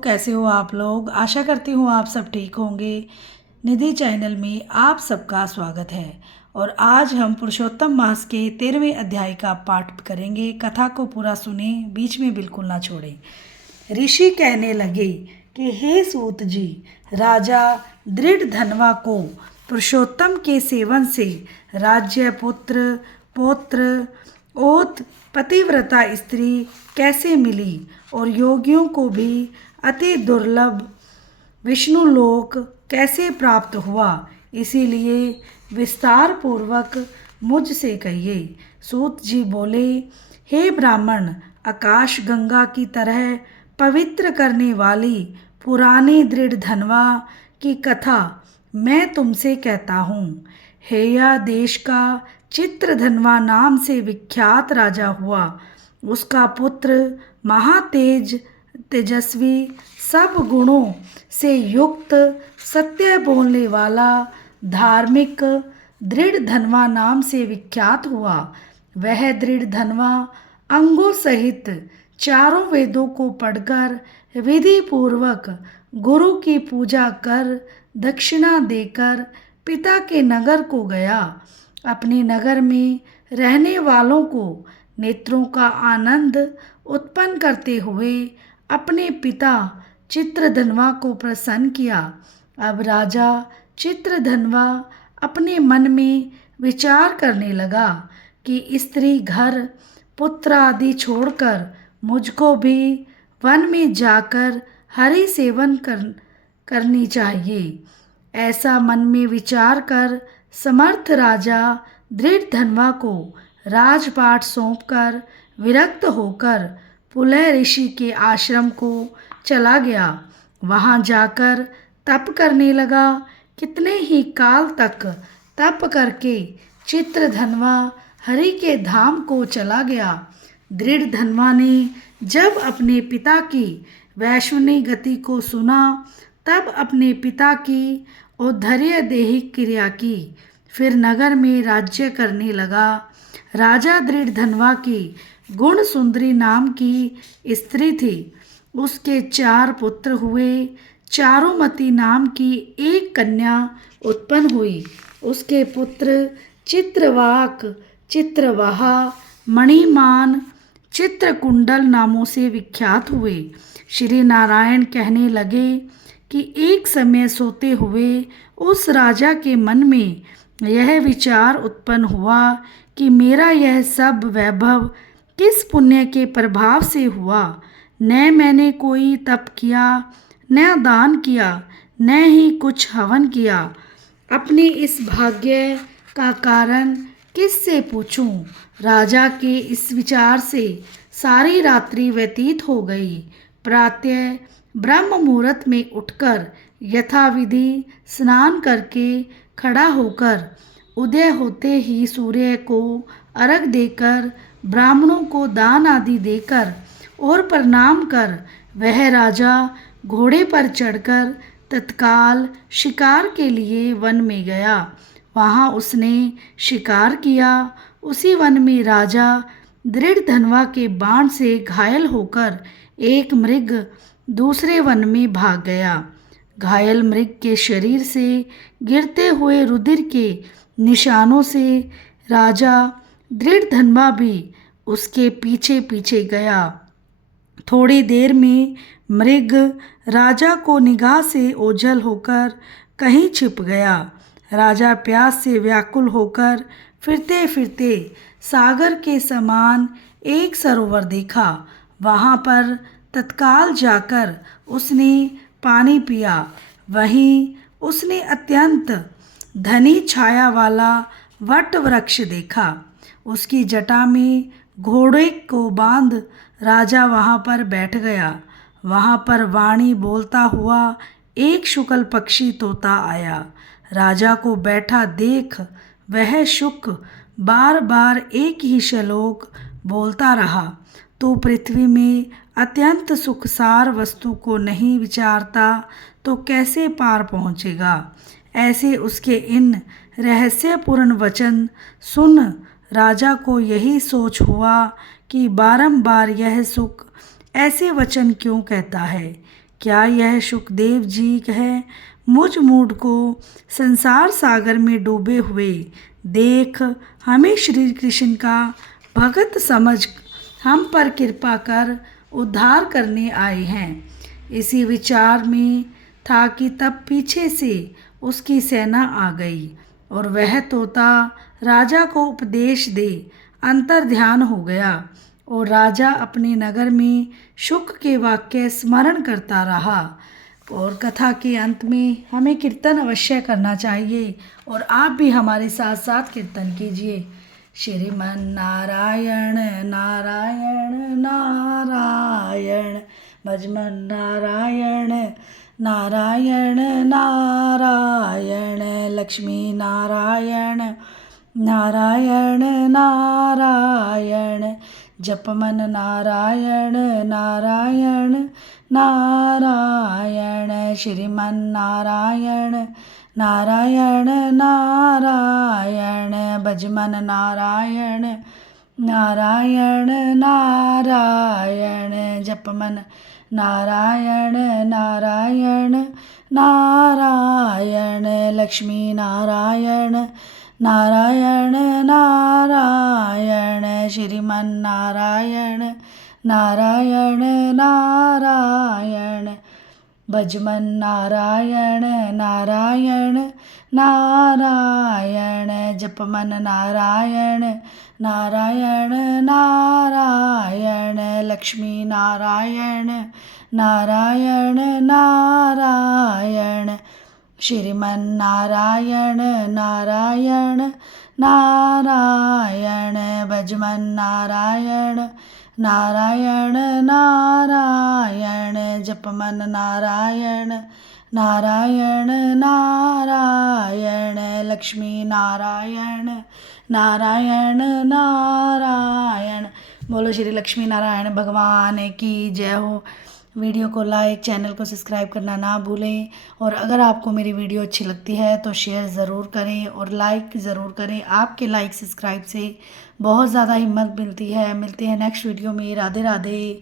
कैसे हो आप लोग। आशा करती हूँ आप सब ठीक होंगे। निधि चैनल में आप सबका स्वागत है और आज हम पुरुषोत्तम मास के 13वें अध्याय का पाठ करेंगे। कथा को पूरा सुने, बीच में बिल्कुल ना छोड़ें। ऋषि कहने लगे कि हे सूत जी, राजा दृढ़धनवा को पुरुषोत्तम के सेवन से राज्य, पुत्र, पौत्र, ओत, पतिव्रता स्त्री कैसे मिली और योगियों को भी अति दुर्लभ विष्णु लोक कैसे प्राप्त हुआ, इसीलिए विस्तार पूर्वक मुझसे कहिए। सूत जी बोले, हे ब्राह्मण, आकाश गंगा की तरह पवित्र करने वाली पुरानी दृढ़धनवा की कथा मैं तुमसे कहता हूँ। हेया देश का चित्रधनवा नाम से विख्यात राजा हुआ। उसका पुत्र तेजस्वी, सब गुणों से युक्त, सत्य बोलने वाला, धार्मिक दृढ़धनवा नाम से विख्यात हुआ। वह दृढ़धनवा अंगों सहित चारों वेदों को पढ़कर विधि पूर्वक गुरु की पूजा कर दक्षिणा देकर पिता के नगर को गया। अपने नगर में रहने वालों को नेत्रों का आनंद उत्पन्न करते हुए अपने पिता चित्रधनवा को प्रसन्न किया। अब राजा चित्रधनवा अपने मन में विचार करने लगा कि स्त्री, घर, पुत्र आदि छोड़कर मुझको भी वन में जाकर हरि सेवन करनी चाहिए। ऐसा मन में विचार कर समर्थ राजा दृढ़धनवा को राजपाट सौंपकर विरक्त होकर पुलह ऋषि के आश्रम को चला गया। वहाँ जाकर तप करने लगा। कितने ही काल तक तप करके चित्रधनवा हरि के धाम को चला गया। दृढ़धनवा ने जब अपने पिता की वैश्वनी गति को सुना, तब अपने पिता की औद्धर्य देहिक क्रिया की, फिर नगर में राज्य करने लगा। राजा दृढ़धनवा की गुण सुंदरी नाम की स्त्री थी। उसके 4 पुत्र हुए। चारुमती नाम की एक कन्या उत्पन्न हुई। उसके पुत्र चित्रवाक, चित्रवाहा, मणिमान, चित्रकुंडल नामों से विख्यात हुए। श्री नारायण कहने लगे कि एक समय सोते हुए उस राजा के मन में यह विचार उत्पन्न हुआ कि मेरा यह सब वैभव किस पुण्य के प्रभाव से हुआ। न मैंने कोई तप किया, न दान किया, न ही कुछ हवन किया। अपने इस भाग्य का कारण किससे पूछूं। राजा के इस विचार से सारी रात्रि व्यतीत हो गई। प्रातः ब्रह्म मुहूर्त में उठकर यथाविधि स्नान करके खड़ा होकर उदय होते ही सूर्य को अर्घ देकर, ब्राह्मणों को दान आदि देकर और प्रणाम कर वह राजा घोड़े पर चढ़कर तत्काल शिकार के लिए वन में गया। वहाँ उसने शिकार किया। उसी वन में राजा दृढ़धनवा के बाण से घायल होकर एक मृग दूसरे वन में भाग गया। घायल मृग के शरीर से गिरते हुए रुधिर के निशानों से राजा दृढ़धनवा भी उसके पीछे पीछे गया। थोड़ी देर में मृग राजा को निगाह से ओझल होकर कहीं छिप गया। राजा प्यास से व्याकुल होकर फिरते फिरते सागर के समान एक सरोवर देखा। वहाँ पर तत्काल जाकर उसने पानी पिया। वहीं उसने अत्यंत घनी छाया वाला वट वृक्ष देखा। उसकी जटा में घोड़े को बांध राजा वहाँ पर बैठ गया। वहाँ पर वाणी बोलता हुआ एक शुक्ल पक्षी तोता आया। राजा को बैठा देख वह शुक बार बार एक ही श्लोक बोलता रहा, तू पृथ्वी में अत्यंत सुखसार वस्तु को नहीं विचारता तो कैसे पार पहुँचेगा। ऐसे उसके इन रहस्यपूर्ण वचन सुन राजा को यही सोच हुआ कि बारंबार यह सुख ऐसे वचन क्यों कहता है। क्या यह सुखदेव जी है? मुझ मूढ़ को संसार सागर में डूबे हुए देख हमें श्री कृष्ण का भगत समझ हम पर कृपा कर उद्धार करने आए हैं। इसी विचार में था कि तब पीछे से उसकी सेना आ गई और वह तोता राजा को उपदेश दे अंतर ध्यान हो गया और राजा अपने नगर में शुक के वाक्य स्मरण करता रहा। और कथा के अंत में हमें कीर्तन अवश्य करना चाहिए और आप भी हमारे साथ साथ कीर्तन कीजिए। श्रीमन नारायण नारायण नारायण भजमन नारायण नारायण नारायण लक्ष्मी नारायण नारायण नारायण जपमन नारायण नारायण नारायण श्रीमन नारायण नारायण नारायण भजमन नारायण नारायण नारायण जपमन नारायण नारायण नारायण लक्ष्मी नारायण नारायण नारायण श्रीमन नारायण नारायण नारायण भजमन नारायण नारायण नारायण जपमन नारायण नारायण नारायण लक्ष्मी नारायण नारायण नारायण श्रीमन नारायण नारायण नारायण भजमन नारायण नारायण नारायण जपमन नारायण नारायण नारायण लक्ष्मी नारायण नारायण नारायण। बोलो श्री लक्ष्मी नारायण भगवान की जय हो। वीडियो को लाइक, चैनल को सब्सक्राइब करना ना भूलें और अगर आपको मेरी वीडियो अच्छी लगती है तो शेयर ज़रूर करें और लाइक ज़रूर करें। आपके लाइक सब्सक्राइब से बहुत ज़्यादा हिम्मत मिलती है। मिलते हैं नेक्स्ट वीडियो में। राधे राधे।